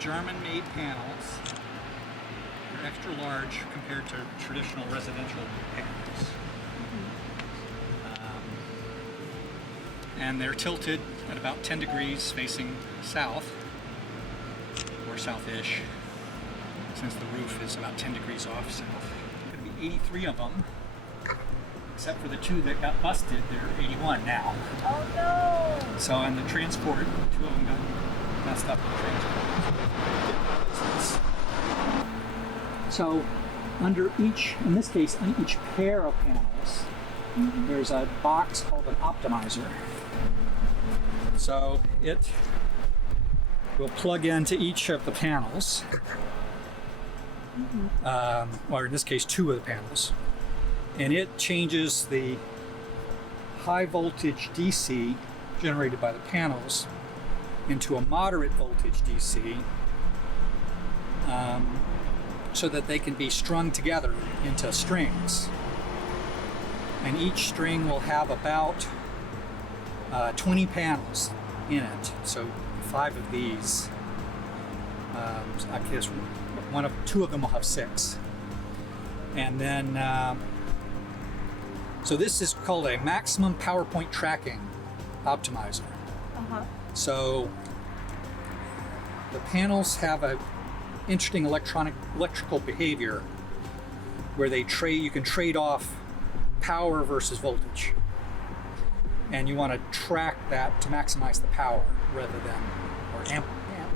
German-made panels. They're extra large compared to traditional residential panels. And they're tilted at about 10 degrees facing south, or south-ish, since the roof is about 10 degrees off south. There's going to be 83 of them, except for the 2 that got busted. They're 81 now. Oh no! So on the transport, 2 of them got messed up in the transport. So under each, in this case, on each pair of panels, there's a box called an optimizer. So it will plug into each of the panels, or in this case 2 of the panels, and it changes the high voltage DC generated by the panels into a moderate voltage DC, so that they can be strung together into strings. And each string will have about 20 panels in it. So 5 of these. I guess 2 of them will have 6. And then, so this is called a maximum power point tracking optimizer. So the panels have a interesting electrical behavior where you can trade off power versus voltage, and you want to track that to maximize the power rather than, or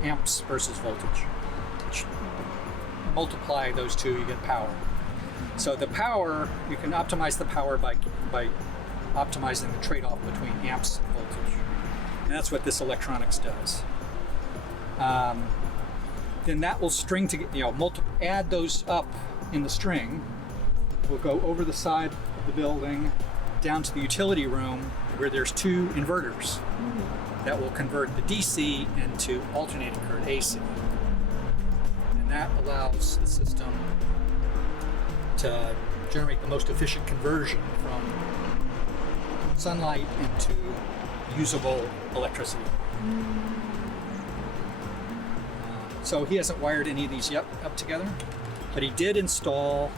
amps versus voltage. Multiply those 2, you get power. So the power, you can optimize the power by optimizing the trade-off between amps and voltage, and that's what this electronics does. Then that will string together, add those up in the string. We'll go over the side of the building down to the utility room where there's 2 inverters that will convert the DC into alternating current AC. And that allows the system to generate the most efficient conversion from sunlight into usable electricity. So he hasn't wired any of these yet up together, but he did install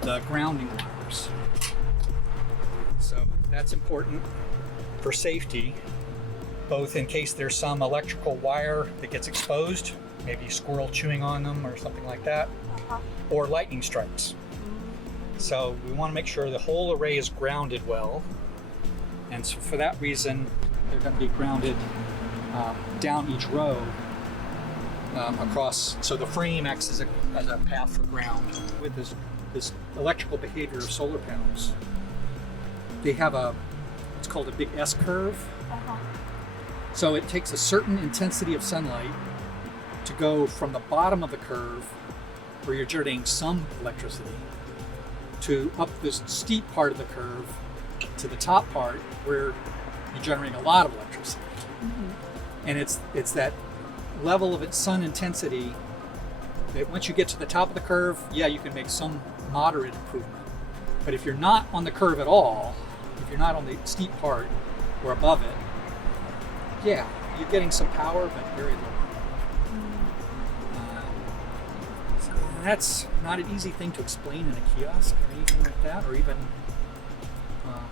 the grounding wires. So that's important for safety, both in case there's some electrical wire that gets exposed, maybe a squirrel chewing on them or something like that, or lightning strikes. So we want to make sure the whole array is grounded well, and so for that reason they're going to be grounded down each row across, so the frame acts as a path for ground. With this electrical behavior of solar panels, they have it's called a big S curve. So it takes a certain intensity of sunlight to go from the bottom of the curve, where you're generating some electricity, to up this steep part of the curve to the top part where you're generating a lot of electricity. And it's that level of its sun intensity that once you get to the top of the curve, you can make some moderate improvement. But if you're not on the curve at all, if you're not on the steep part or above it, you're getting some power, but very little. So that's not an easy thing to explain in a kiosk or anything like that, or even on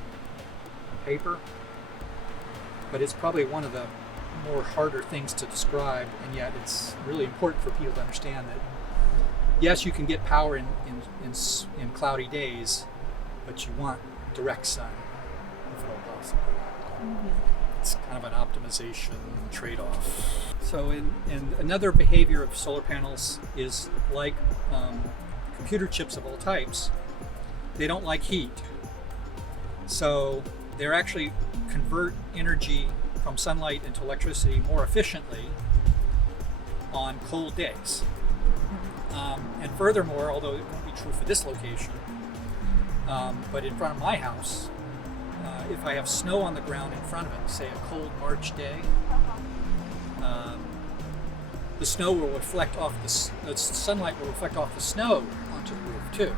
paper. But it's probably one of the more harder things to describe, and yet it's really important for people to understand that yes, you can get power in cloudy days, but you want direct sun if at all possible. It's kind of an optimization trade-off. So in another behavior of solar panels is like computer chips of all types, they don't like heat. So they're actually convert energy from sunlight into electricity more efficiently on cold days. And furthermore, although it won't be true for this location, but in front of my house, if I have snow on the ground in front of it, say a cold March day, the snow will reflect off the sunlight will reflect off the snow onto the roof too.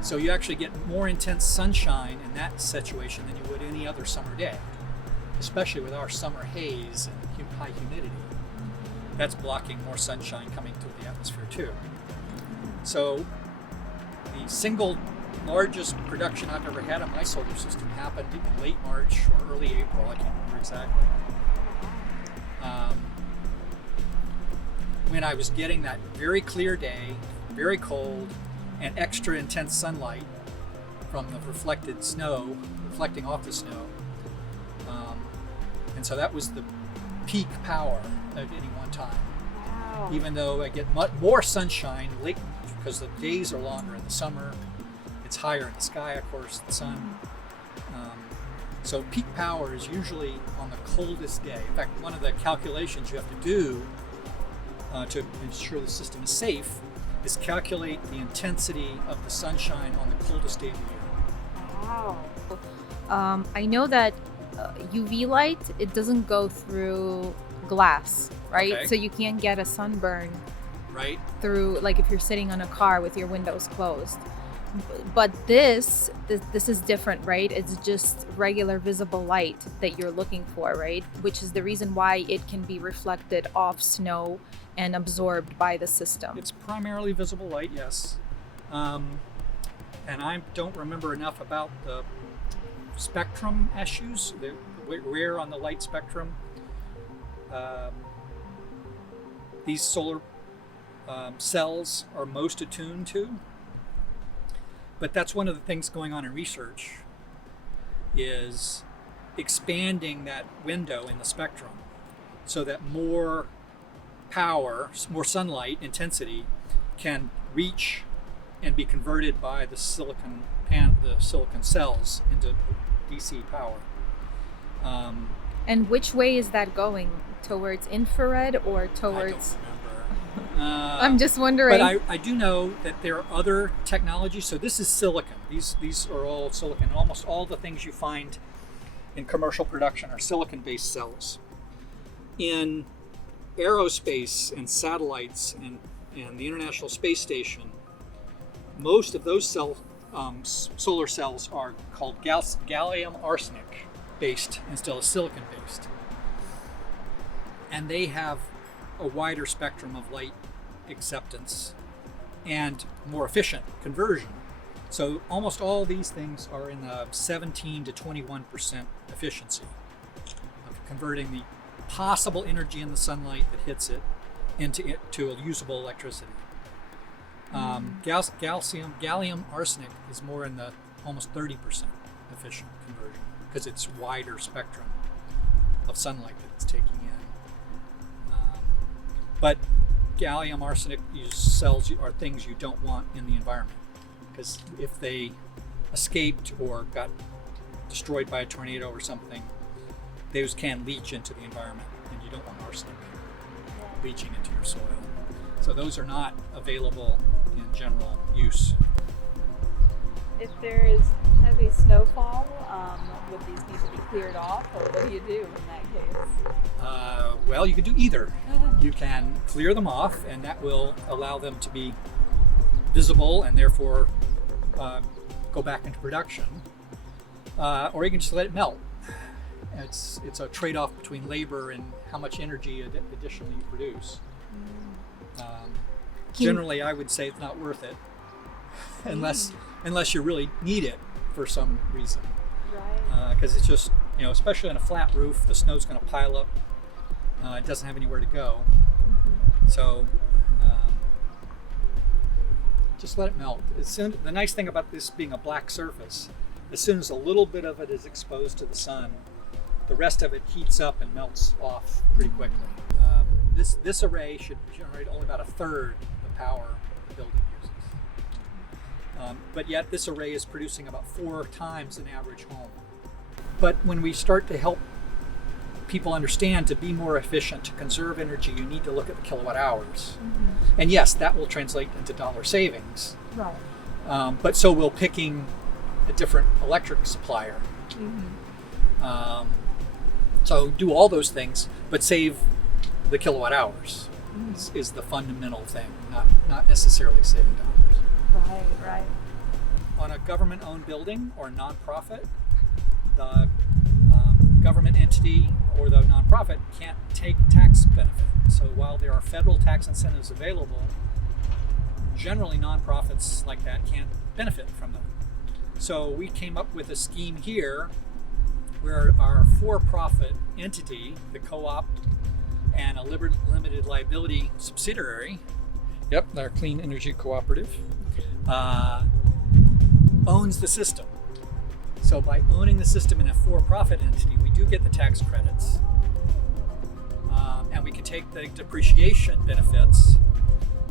So you actually get more intense sunshine in that situation than you would any other summer day, especially with our summer haze and high humidity. that's blocking more sunshine coming to the atmosphere too. So the single largest production I've ever had on my solar system happened in late March or early April. I can't remember exactly. When I was getting that very clear day, very cold, and extra intense sunlight from the reflected snow, reflecting off the snow. And so that was the peak power at any one time. Wow. Even though I get much more sunshine late, because the days are longer in the summer, it's higher in the sky, of course, the sun. So peak power is usually on the coldest day. In fact, one of the calculations you have to do to ensure the system is safe is calculate the intensity of the sunshine on the coldest day of the year. Wow. I know that UV light, it doesn't go through glass, right? Okay. So you can't get a sunburn Right? through, like if you're sitting on a car with your windows closed. But this is different, right? It's just regular visible light that you're looking for, right? Which is the reason why it can be reflected off snow and absorbed by the system. It's primarily visible light, yes. And I don't remember enough about the spectrum issues, where on the light spectrum these solar cells are most attuned to. But that's one of the things going on in research, is expanding that window in the spectrum so that more power, more sunlight intensity can reach and be converted by the silicon cells into DC power. And which way is that going? Towards infrared or I towards... don't remember. I'm just wondering. But I do know that there are other technologies. So this is silicon. These are all silicon. Almost all the things you find in commercial production are silicon-based cells. In aerospace and satellites and the International Space Station, most of those solar cells are called gallium arsenic based instead of silicon based. And they have a wider spectrum of light acceptance and more efficient conversion. So almost all these things are in the 17 to 21% efficiency of converting the possible energy in the sunlight that hits it to a usable electricity. Gallium arsenic is more in the almost 30% efficient conversion because it's wider spectrum of sunlight that it's taking in. But gallium arsenic cells are things you don't want in the environment, because if they escaped or got destroyed by a tornado or something, those can leach into the environment, and you don't want arsenic leaching into your soil. So those are not available in general use. If there is heavy snowfall, would these need to be cleared off, or what do you do in that case? Well, you can do either. You can clear them off, and that will allow them to be visible and therefore go back into production. Or you can just let it melt. It's a trade-off between labor and how much energy additionally you produce. Generally, I would say it's not worth it, unless you really need it for some reason. Right. Because it's just, especially on a flat roof, the snow's going to pile up. It doesn't have anywhere to go. So just let it melt. The nice thing about this being a black surface, as soon as a little bit of it is exposed to the sun, the rest of it heats up and melts off pretty quickly. This array should generate only about a third the power the building uses. But yet this array is producing about 4 times an average home. But when we start to help people understand to be more efficient, to conserve energy, you need to look at the kilowatt hours. And yes, that will translate into dollar savings. Right. But so will picking a different electric supplier. So do all those things, but save the kilowatt hours is the fundamental thing, not necessarily saving dollars. Right. On a government-owned building or nonprofit, the government entity or the nonprofit can't take tax benefit. So while there are federal tax incentives available, generally nonprofits like that can't benefit from them. So we came up with a scheme here where our for-profit entity, the co-op, and a limited liability subsidiary, our Clean Energy Cooperative, owns the system. So by owning the system in a for-profit entity, we do get the tax credits, and we can take the depreciation benefits,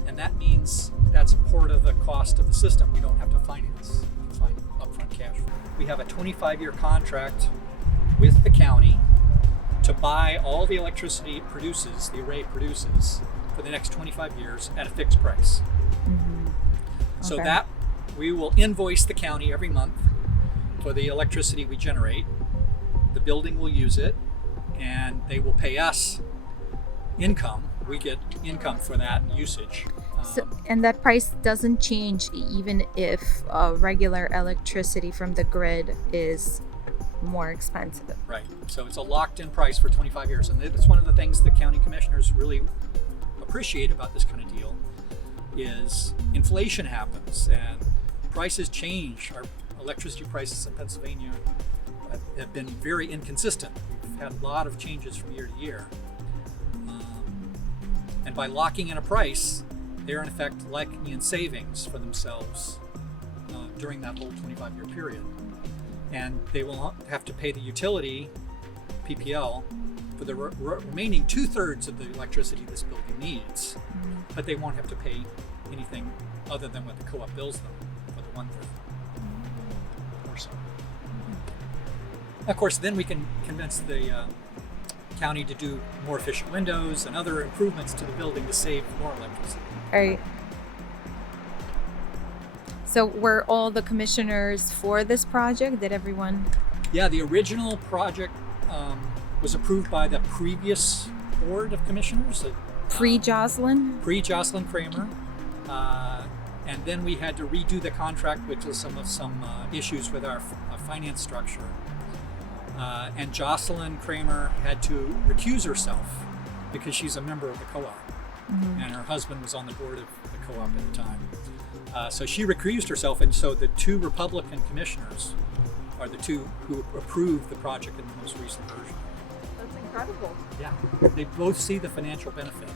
and that means that's part of the cost of the system. We don't have to finance. We find upfront cash. We have a 25-year contract with the county to buy all the electricity it produces, the array produces, for the next 25 years at a fixed price. Mm-hmm. So Okay. that we will invoice the county every month for the electricity we generate. The building will use it, and they will pay us income. We get income for that usage. So, and that price doesn't change even if regular electricity from the grid is more expensive. Right. So it's a locked-in price for 25 years, and that's one of the things the county commissioners really appreciate about this kind of deal. Is inflation happens and prices change. Our electricity prices in Pennsylvania have been very inconsistent. We've had a lot of changes from year to year. And by locking in a price, they're in effect locking in savings for themselves during that whole 25-year period. And they will have to pay the utility, PPL, for the remaining 2/3 of the electricity this building needs. But they won't have to pay anything other than what the co-op bills them for the 1/3 or so. Of course, then we can convince the county to do more efficient windows and other improvements to the building to save more electricity. All right. So were all the commissioners for this project? Did everyone? Yeah, the original project was approved by the previous board of commissioners. Pre-Jocelyn? Pre-Jocelyn Kramer. And then we had to redo the contract, which was some issues with our finance structure. And Jocelyn Kramer had to recuse herself because she's a member of the co-op. Mm-hmm. And her husband was on the board of the co-op at the time. So she recused herself, and so the two Republican commissioners are the two who approved the project in the most recent version. That's incredible. Yeah, they both see the financial benefit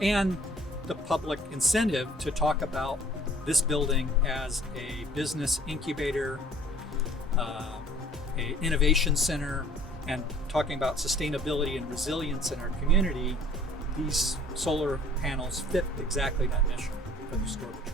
and the public incentive to talk about this building as a business incubator, a innovation center, and talking about sustainability and resilience in our community. These solar panels fit exactly that mission for the Stourbridge